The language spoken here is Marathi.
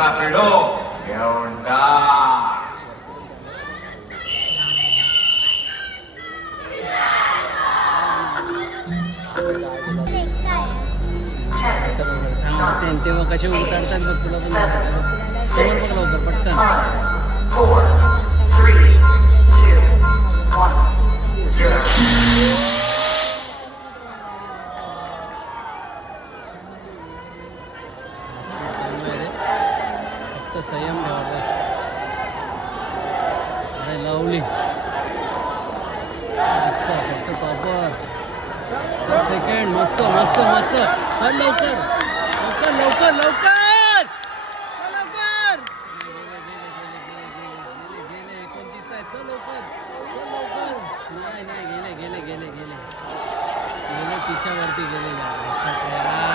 रॅपिडो घेऊन टाक. तेव्हा कसे उतरतात बघ तुला पण समोर बघ लवकर पटकन. 4, 3, 2, 1, 0. फक्त संयम ठेवा बस. अरे लावली मस्त फक्त टॉपर सेकंड. मस्त मस्त मस्त. चल लवकर लवकर लवकर लवकर लवकर. गेले 29 आहेत. चल लवकर चल लवकर. नाही नाही गेले गेले गेले गेले गेले तिच्यावरती गेले यार.